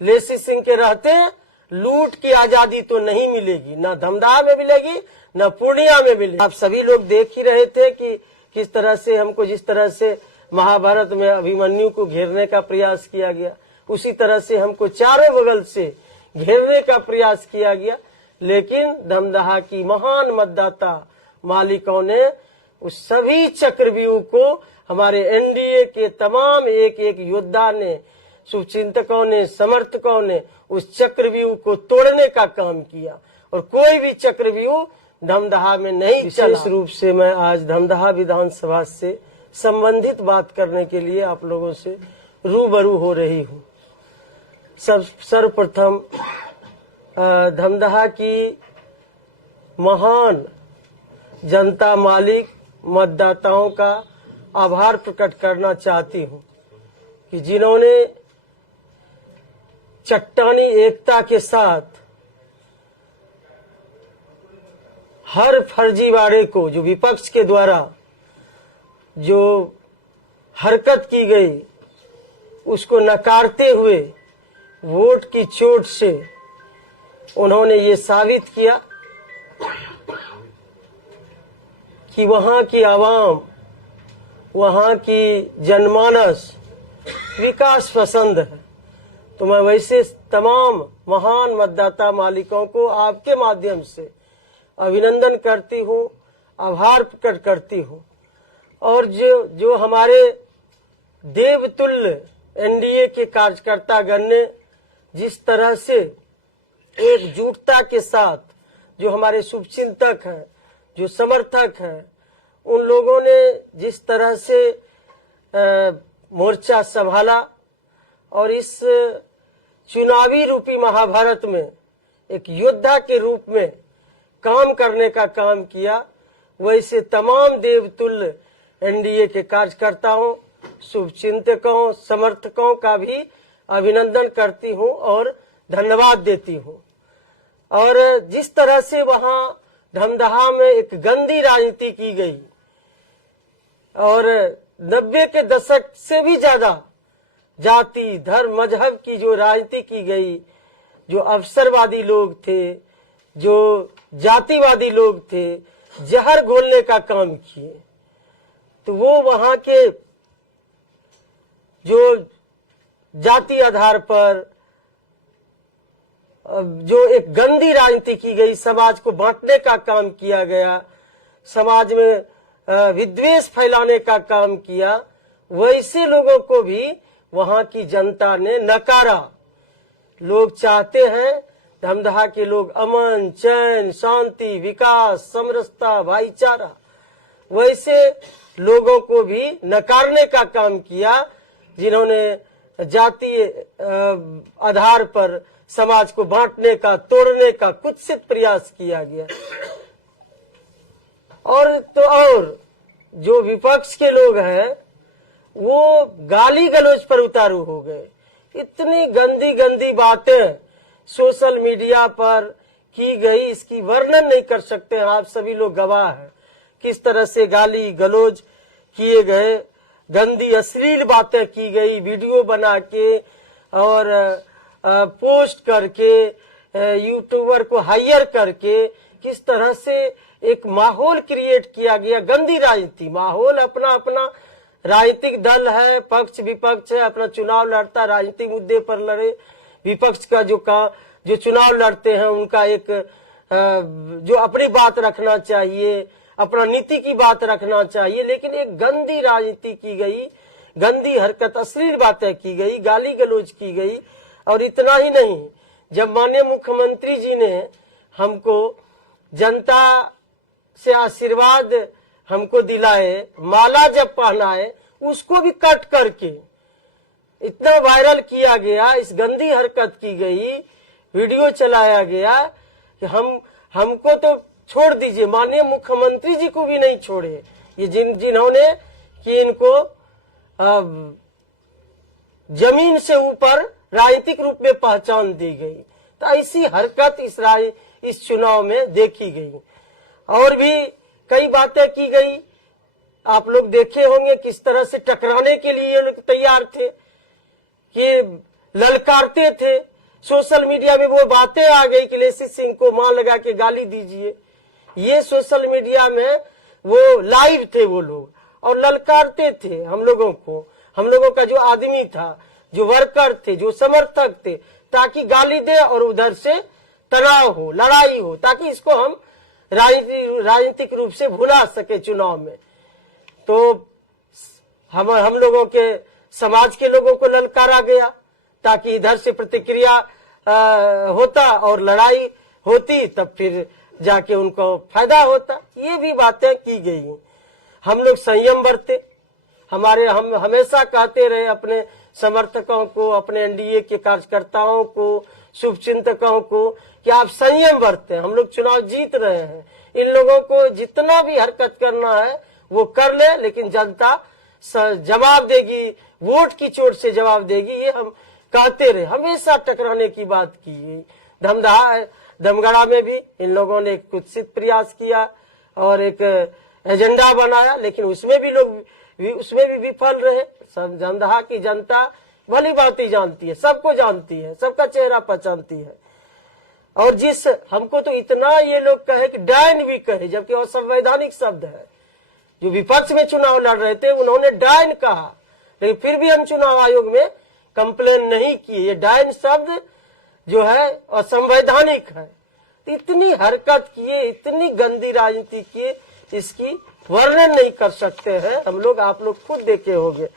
लेसी सिंह के रहते लूट की आजादी तो नहीं मिलेगी, न धमदाहा में मिलेगी न पूर्णिया में मिलेगी। आप सभी लोग देख ही रहे थे कि किस तरह से हमको, जिस तरह से महाभारत में अभिमन्यु को घेरने का प्रयास किया गया, उसी तरह से हमको चारों बगल से घेरने का प्रयास किया गया। लेकिन धमदाहा की महान मतदाता मालिकों ने उस सभी चक्रव्यूह को, हमारे एनडीए के तमाम एक एक योद्धा ने, शुभचिंतकों ने, समर्थकों ने उस चक्रव्यूह को तोड़ने का काम किया और कोई भी चक्रव्यूह धमदाहा में नहीं चला। विशेष रूप से मैं आज धमदाहा विधानसभा से संबंधित बात करने के लिए आप लोगों से रूबरू हो रही हूँ। सर्वप्रथम धमदाहा की महान जनता मालिक मतदाताओं का आभार प्रकट करना चाहती हूँ कि जिन्होंने चट्टानी एकता के साथ हर फर्जीवाड़े को, जो विपक्ष के द्वारा जो हरकत की गई, उसको नकारते हुए वोट की चोट से उन्होंने ये साबित किया कि वहां की आवाम, वहां की जनमानस विकास पसंद है। तो मैं वैसे तमाम महान मतदाता मालिकों को आपके माध्यम से अभिनंदन करती हूँ, आभार प्रकट करती हूँ। और जो हमारे देवतुल्य एनडीए के कार्यकर्तागण ने जिस तरह से एकजुटता के साथ, जो हमारे शुभचिंतक हैं, जो समर्थक हैं, उन लोगों ने जिस तरह से मोर्चा संभाला और इस चुनावी रूपी महाभारत में एक योद्धा के रूप में काम करने का काम किया, वैसे तमाम देवतुल्य एनडीए के कार्यकर्ताओं, शुभचिंतकों, समर्थकों का भी अभिनंदन करती हूं और धन्यवाद देती हूं। और जिस तरह से वहां धमदाहा में एक गंदी राजनीति की गई और 90 के दशक से भी ज्यादा जाति, धर्म, मजहब की जो राजनीति की गई, जो अवसरवादी लोग थे, जो जातिवादी लोग थे, जहर घोलने का काम किए, तो वो वहां के जो जाति आधार पर जो एक गंदी राजनीति की गई, समाज को बांटने का काम किया गया, समाज में विद्वेष फैलाने का काम किया, वैसे लोगों को भी वहां की जनता ने नकारा। लोग चाहते हैं धमदाहा के लोग अमन, चैन, शांति, विकास, समरसता, भाईचारा, वैसे लोगों को भी नकारने का काम किया जिन्होंने जातीय आधार पर समाज को बांटने का, तोड़ने का कुत्सित प्रयास किया गया। और जो विपक्ष के लोग हैं वो गाली गलौज पर उतारू हो गए। इतनी गंदी गंदी बातें सोशल मीडिया पर की गई, इसकी वर्णन नहीं कर सकते हैं। आप सभी लोग गवाह हैं किस तरह से गाली गलौज किए गए, गंदी अश्लील बातें की गई, वीडियो बना के और पोस्ट करके, यूट्यूबर को हायर करके किस तरह से एक माहौल क्रिएट किया गया। गंदी राजनीति माहौल, अपना अपना राजनीतिक दल है, पक्ष विपक्ष है, अपना चुनाव लड़ता, राजनीतिक मुद्दे पर लड़े। विपक्ष का जो चुनाव लड़ते हैं उनका एक जो अपनी बात रखना चाहिए, अपना नीति की बात रखना चाहिए, लेकिन एक गंदी राजनीति की गई, गंदी हरकत, अश्लील बातें की गई, गाली गलौज की गई। और इतना ही नहीं, जब माननीय मुख्यमंत्री जी ने हमको जनता से आशीर्वाद हमको दिलाए, माला जब पहनाए, उसको भी कट करके इतना वायरल किया गया, इस गंदी हरकत की गई, वीडियो चलाया गया कि हमको तो छोड़ दीजिए, माननीय मुख्यमंत्री जी को भी नहीं छोड़े। ये जिन्होंने कि इनको जमीन से ऊपर राजनीतिक रूप में पहचान दी गई, तो ऐसी हरकत इस चुनाव में देखी गई। और भी कई बातें की गई, आप लोग देखे होंगे किस तरह से टकराने के लिए ये लोग तैयार थे कि ललकारते थे। सोशल मीडिया में वो बातें आ गई कि लेसी सिंह को मां लगा के गाली दीजिए। ये सोशल मीडिया में वो लाइव थे वो लोग और ललकारते थे हम लोगों को, हम लोगों का जो आदमी था, जो वर्कर थे, जो समर्थक थे, ताकि गाली दे और उधर से तनाव हो, लड़ाई हो, ताकि इसको हम राजनीतिक रूप से भुला सके चुनाव में। तो हम लोगों के समाज के लोगों को ललकारा गया ताकि इधर से प्रतिक्रिया होता और लड़ाई होती, तब फिर जाके उनको फायदा होता। ये भी बातें की गई। हम लोग संयम बरते, हम हमेशा कहते रहे अपने समर्थकों को, अपने एनडीए के कार्यकर्ताओं को, शुभचिंतकों को कि आप संयम बरते। हम लोग चुनाव जीत रहे हैं, इन लोगों को जितना भी हरकत करना है वो कर ले, लेकिन जनता जवाब देगी, वोट की चोट से जवाब देगी। ये हम कहते रहे, हमेशा टकराने की बात की। दमगढ़ा में भी इन लोगों ने एक कुत्सित प्रयास किया और एक एजेंडा बनाया, लेकिन उसमें भी विफल रहे। दमदहा की जनता भली बात जानती है, सबको जानती है, सबका चेहरा पहचानती है। और जिस हमको तो इतना ये लोग कहे कि डायन भी कहे, जबकि असंवैधानिक शब्द है। जो विपक्ष में चुनाव लड़ रहे थे उन्होंने डायन कहा, लेकिन फिर भी हम चुनाव आयोग में कंप्लेन नहीं किए। ये डायन शब्द जो है असंवैधानिक है। इतनी हरकत किए, इतनी गंदी राजनीति किए, इसकी वर्णन नहीं कर सकते हैं हम लोग, आप लोग खुद देखे होंगे।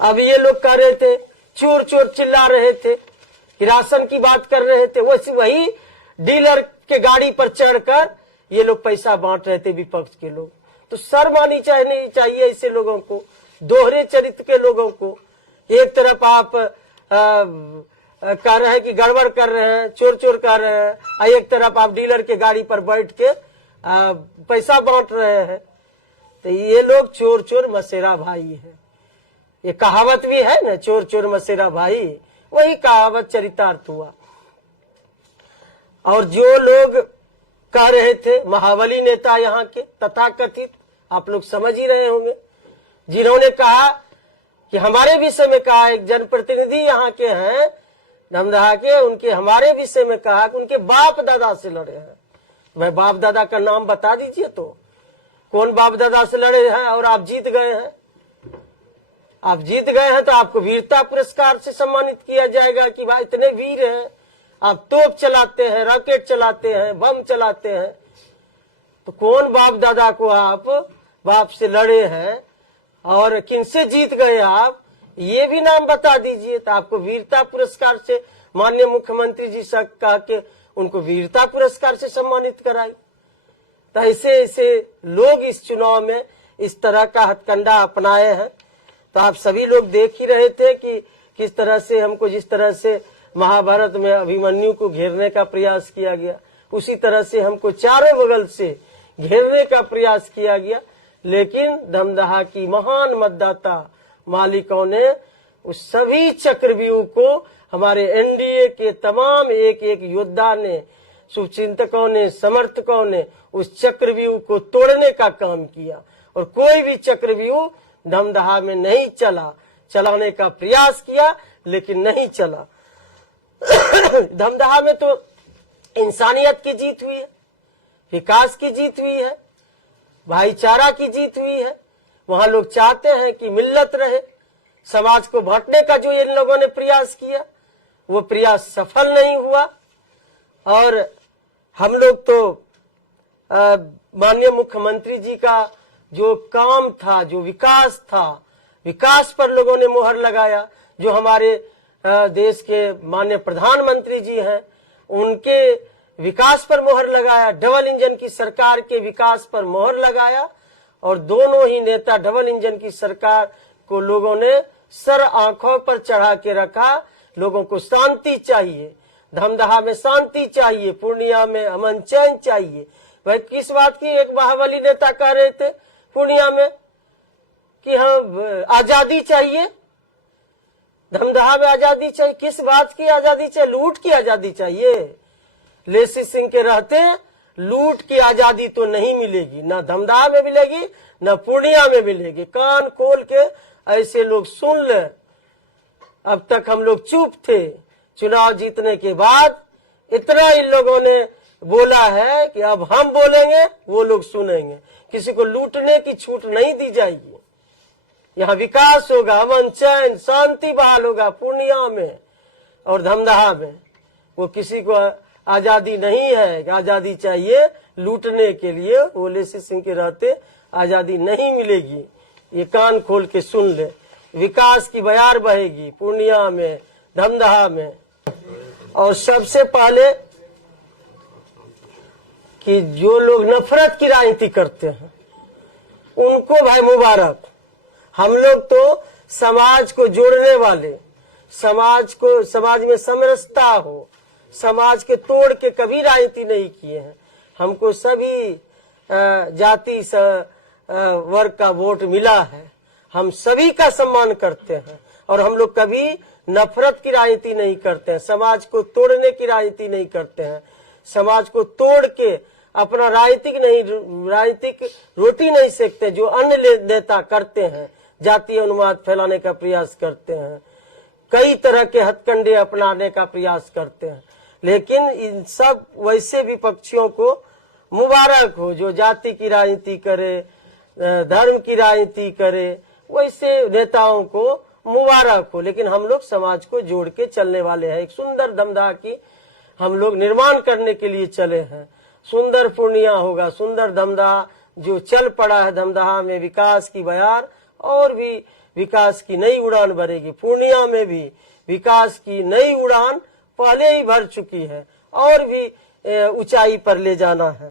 अब ये लोग कह रहे थे, चोर चोर चिल्ला रहे थे, राशन की बात कर रहे थे, वही डीलर के गाड़ी पर चढ़कर ये लोग पैसा बांट रहे थे विपक्ष के लोग। तो शर्म आनी चाहिए ऐसे लोगों को, दोहरे चरित्र के लोगों को। एक तरफ आप कह रहे हैं कि गड़बड़ कर रहे हैं, चोर चोर कर रहे हैं, और एक तरफ आप डीलर के गाड़ी पर बैठ के पैसा बांट रहे हैं। तो ये लोग चोर चोर मसेरा भाई है। ये कहावत भी है ना, चोर चोर मसेरा भाई, वही कहावत चरितार्थ हुआ। और जो लोग कह रहे थे महाबली नेता यहाँ के तथाकथित, आप लोग समझ ही रहे होंगे, जिन्होंने कहा कि हमारे विषय में कहा, एक जनप्रतिनिधि यहाँ के हैं दमदहा के, उनके हमारे विषय में कहा कि उनके बाप दादा से लड़े हैं। भाई बाप दादा का नाम बता दीजिए तो, कौन बाप दादा से लड़े हैं और आप जीत गए हैं। आप जीत गए हैं तो आपको वीरता पुरस्कार से सम्मानित किया जाएगा कि भाई इतने वीर हैं, आप तोप चलाते हैं, रॉकेट चलाते हैं, बम चलाते हैं। तो कौन बाप दादा को आप बाप से लड़े हैं और किनसे जीत गए आप, ये भी नाम बता दीजिए। तो आपको वीरता पुरस्कार से माननीय मुख्यमंत्री जी से कहा के उनको वीरता पुरस्कार से सम्मानित कराई। तो ऐसे लोग इस चुनाव में इस तरह का हथकंडा अपनाए हैं। तो आप सभी लोग देख ही रहे थे कि किस तरह से हमको, जिस तरह से महाभारत में अभिमन्यु को घेरने का प्रयास किया गया, उसी तरह से हमको चारों बगल से घेरने का प्रयास किया गया। लेकिन दमदहा की महान मतदाता मालिकों ने उस सभी चक्रव्यूह को, हमारे एनडीए के तमाम एक एक योद्धा ने, शुभचिंतकों ने, समर्थकों ने उस चक्रव्यूह को तोड़ने का काम किया। और कोई भी चक्रव्यूह दमदहा में नहीं चला, चलाने का प्रयास किया लेकिन नहीं चला। दमदहा में तो इंसानियत की जीत हुई है, विकास की जीत हुई है, भाईचारा की जीत हुई है। वहां लोग चाहते हैं कि मिल्लत रहे। समाज को बांटने का जो इन लोगों ने प्रयास किया, वो प्रयास सफल नहीं हुआ। और हम लोग तो माननीय मुख्यमंत्री जी का जो काम था, जो विकास था, विकास पर लोगों ने मोहर लगाया। जो हमारे देश के माननीय प्रधानमंत्री जी हैं, उनके विकास पर मोहर लगाया, डबल इंजन की सरकार के विकास पर मोहर लगाया। और दोनों ही नेता डबल इंजन की सरकार को लोगों ने सर आंखों पर चढ़ा के रखा। लोगों को शांति चाहिए, धमदहा में शांति चाहिए, पूर्णिया में अमन चैन चाहिए। वह किस बात की एक महाबली नेता कह रहे थे पूर्णिया में कि हम आजादी चाहिए, धमदहा में आजादी चाहिए। किस बात की आजादी चाहिए? लूट की आजादी चाहिए। लेसी सिंह के रहते लूट की आजादी तो नहीं मिलेगी, ना धमदहा में मिलेगी, ना पूर्णिया में मिलेगी। कान खोल के ऐसे लोग सुन ले, अब तक हम लोग चुप थे। चुनाव जीतने के बाद इतना इन लोगों ने बोला है कि अब हम बोलेंगे, वो लोग सुनेंगे। किसी को लूटने की छूट नहीं दी जाएगी। यहाँ विकास होगा, अमन चैन शांति बहाल होगा पूर्णिया में और धमदाहा में। वो किसी को आजादी नहीं है कि आजादी चाहिए लूटने के लिए। ओले सिंह के रहते आजादी नहीं मिलेगी, ये कान खोल के सुन ले। विकास की बयार बहेगी पूर्णिया में, धमदाहा में। और सबसे पहले कि जो लोग नफरत की राजनीति करते हैं उनको भाई मुबारक। हम लोग तो समाज को जोड़ने वाले, समाज में समरसता हो, समाज के तोड़ के कभी राजनीति नहीं किए हैं। हमको सभी जाति वर्ग का वोट मिला है, हम सभी का सम्मान करते हैं और हम लोग कभी नफरत की राजनीति नहीं करते हैं, समाज को तोड़ने की राजनीति नहीं करते हैं। समाज को तोड़ के अपना राजनीतिक रोटी नहीं सेकते जो अन्य नेता करते हैं। जातीय उन्माद फैलाने का प्रयास करते हैं, कई तरह के हथकंडे अपनाने का प्रयास करते हैं। लेकिन इन सब वैसे विपक्षियों को मुबारक हो जो जाति की राजनीति करे, धर्म की राजनीति करे, वैसे नेताओं को मुबारक हो। लेकिन हम लोग समाज को जोड़ के चलने वाले हैं। एक सुंदर धमदाहा की हम लोग निर्माण करने के लिए चले हैं। सुंदर पूर्णिया होगा, सुंदर धमदाहा जो चल पड़ा है। धमदाहा में विकास की बयार और भी विकास की नई उड़ान भरेगी। पूर्णिया में भी विकास की नई उड़ान पहले ही भर चुकी है और भी ऊंचाई पर ले जाना है।